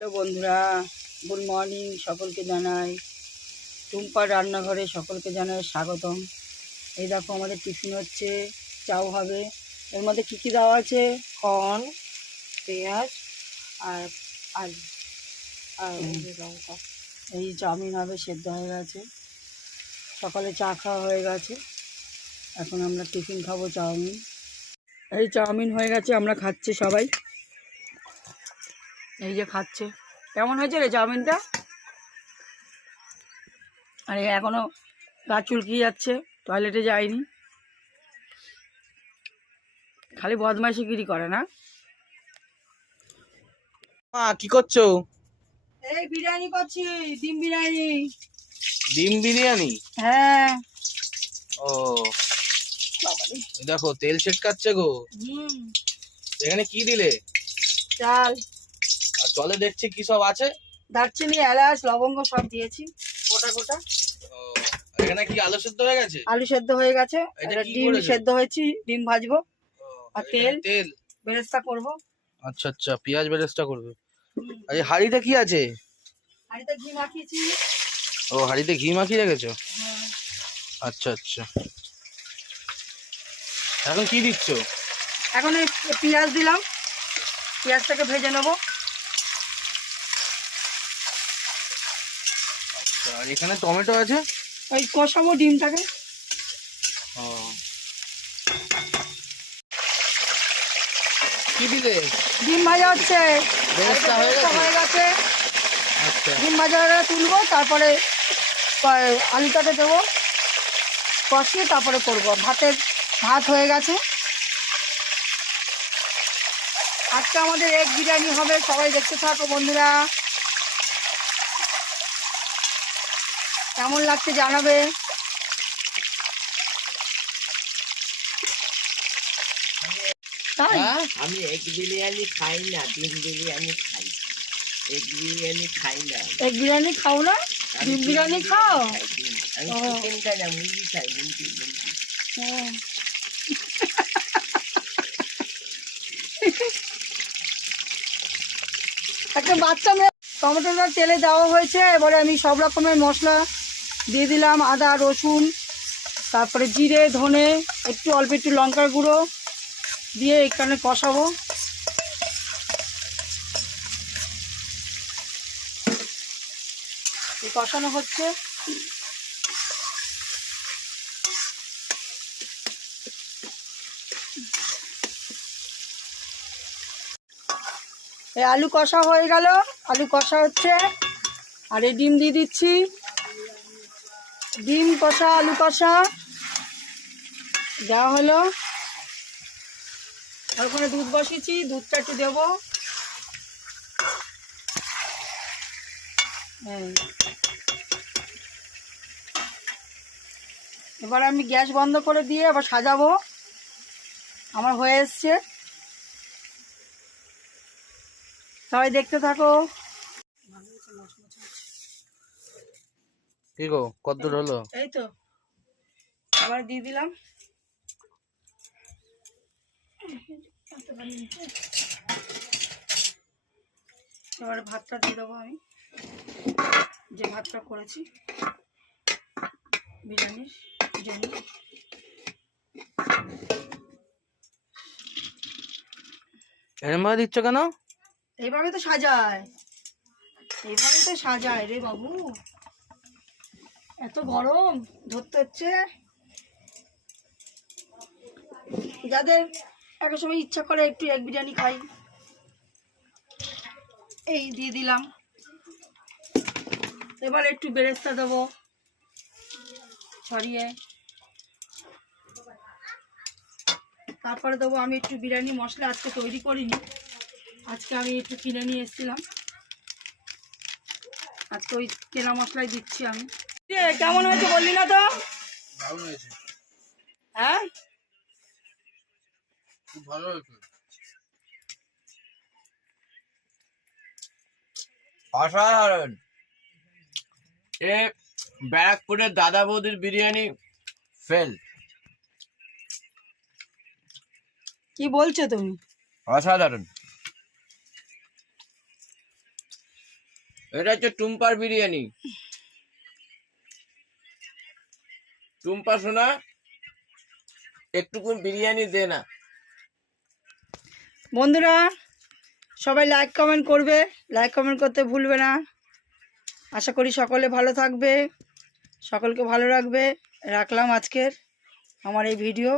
Hello বন্ধুরা, good morning. সকলকে জানাই টুম্পার রান্নাঘরে সকলকে জানাই স্বাগতম। এই দেখো আমাদের টিফিন হচ্ছে, চাউ হবে। এর মধ্যে কী কী দেওয়া আছে? কর্ন, পেঁয়াজ আর আলু আর লঙ্কা। এই চাউমিন হবে, সেদ্ধ হয়ে গেছে। সকালে চা খাওয়া হয়ে গেছে, এখন আমরা টিফিন খাবো চাউমিন। এই চাউমিন হয়ে গেছে, আমরা খাচ্ছি সবাই। এই যে খাচ্ছে। কেমন হয়েছে রে চাউমিনটা? আরে এখনো গা চুলকিয়ে যাচ্ছে, টয়লেটে যায়নি, খালি বদমাইশিগিরি করে না। মা কি করছো? এই বিরিয়ানি করছি, ডিম বিরিয়ানি। ডিম বিরিয়ানি? হ্যাঁ। ও দেখো তেল ছিটকাচ্ছে গো। এখানে কি দিলে? চাল আর জলে দেখছি কি সব আছে। দারচিনি, এলাচ, লবঙ্গ সব দিয়েছি গোটা গোটা। ও, এখানে কি আলু সেদ্ধ হয়ে গেছে? আলু সেদ্ধ হয়ে গেছে, এটা কি ডিম করেছো? সেদ্ধ হয়েছি, ডিম ভাজবো। আর তেল তেল বেরেস্তা করবো। আচ্ছা আচ্ছা, পেঁয়াজ বেরেস্তা করবে। আর এই হাঁড়িতে কি আছে? হাঁড়িতে ঘি মাখিয়েছি। ও, হাঁড়িতে ঘি মাখিয়ে রেখেছো? হ্যাঁ। আচ্ছা আচ্ছা, এখন কি দিচ্ছ? এখন এই পেঁয়াজ দিলাম, পেঁয়াজটাকে ভেজে নেবো। আচ্ছা, আর এখানে টমেটো আছে। ওই কষাবো ডিমটাকে। ও, কি দিলে? ডিম ভাজা হচ্ছে, বেরেস্তা হয়ে গেছে? হয়ে গেছে। আচ্ছা ডিম ভাজা তুলবো, তারপরে আলুটাকে দেবো, কষিয়ে তারপরে করবো। ভাত হয়ে গেছে। আজকে আমাদের এগ বিরিয়ানি হবে, সবাই দেখতে থাকো বন্ধুরা। কেমন লাগছে জানাবে। তাই আমি এগ বিরিয়ানি খাই না, ডিম বিরিয়ানি খাই। এগ বিরিয়ানি খাই না। এগ বিরিয়ানি খাও না, ডিম বিরিয়ানি খাও? আমি ও। চিকেন খাই না, মুরগি খাই। মুরগি ও। একটা বাচ্চা মেয়ে। টমেটোটা তেলে দেওয়া হয়েছে, এবারে আমি সব রকমের মশলা দিয়ে দিলাম, আদা রসুন, তারপরে জিরে ধনে, একটু অল্প একটু লঙ্কার গুঁড়ো দিয়ে এখানে কষাবো। এই কষানো হচ্ছে। এই আলু কষা হয়ে গেল, আলু কষা হচ্ছে। আর এই ডিম দিয়ে দিচ্ছি, ডিম কষা আলু কষা দেওয়া হলো। আর ওখানে দুধ বসিয়েছি, দুধটা একটু দেবো। এবার আমি গ্যাস বন্ধ করে দিয়ে আবার সাজাবো। আমার হয়ে এসছে, সবাই দেখতে থাকো। কি গো, কতদূর হলো? এই তো আবার দিয়ে দিলাম। এবার ভাতটা দিয়ে দেবো আমি, যে ভাতটা করেছি বিরিয়ানির জন্য। এরম ভাবে দিচ্ছ কেন? এইভাবে তো সাজায়, এইভাবে তো সাজায় রে বাবু। এত গরম ধরতে হচ্ছে। যাদের এক সময় ইচ্ছা করে একটু এগ বিরিয়ানি খাই, এই দিয়ে দিলাম। এবার একটু বেরেস্তা দেবো ছড়িয়ে, তারপরে দেবো আমি একটু বিরিয়ানি মশলা। আজকে তৈরি করিনি, আজকে আমি একটু কিনে নিয়ে এসেছিলাম। আজকে ওই কেনা মশলাই দিচ্ছি আমি। কেমন হয়েছে বললি না তো? দারুণ হয়েছে, হ্যাঁ খুব ভালো হয়েছে, অসাধারণ। এ ব্যারাকপুরের দাদা বৌদির বিরিয়ানি ফেল। কি বলছো তুমি? অসাধারণ। এটা হচ্ছে টুম্পার বিরিয়ানি। টুম্পা সোনা, একটুকুন বিরিয়ানি দে না। বন্ধুরা সবাই লাইক কমেন্ট করবে, লাইক কমেন্ট করতে ভুলবে না। আশা করি সকলে ভালো থাকবে, সকলকে ভালো রাখবে। রাখলাম আজকের আমার এই ভিডিও।